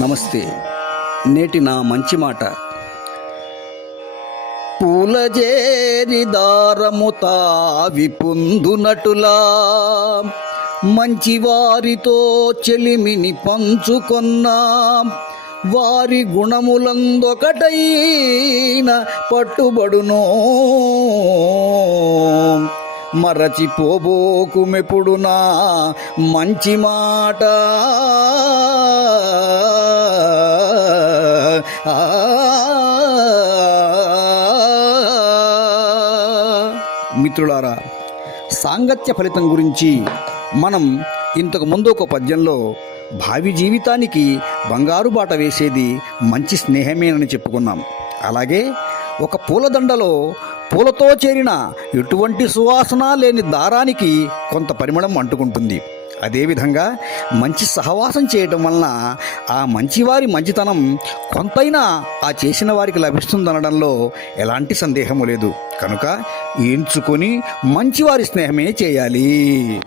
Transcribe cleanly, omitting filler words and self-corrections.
నమస్తే. నేటి నా మంచి మాట. పూలజేరి దారము తావి పొందునటులా మంచివారితో చెలిమిని పంచుకొన్నా వారి గుణములందొకటైన పట్టుబడునో మరచిపోబోకుమెప్పుడునా మంచి మాట. మిత్రులారా, సాంగత్య ఫలితం గురించి మనం ఇంతకు ముందు ఒక పద్యంలో భావి జీవితానికి బంగారు బాట వేసేది మంచి స్నేహమేనని చెప్పుకున్నాం. అలాగే ఒక పూలదండలో పూలతో చేరిన ఎటువంటి సువాసన లేని దారానికి కొంత పరిమళం అంటుకుంటుంది. అదేవిధంగా మంచి సహవాసం చేయటం వలన ఆ మంచివారి మంచితనం కొంతైనా ఆ చేసిన వారికి లభిస్తుందనడంలో ఎలాంటి సందేహము లేదు. కనుక ఎంచుకొని మంచివారి స్నేహమే చేయాలి.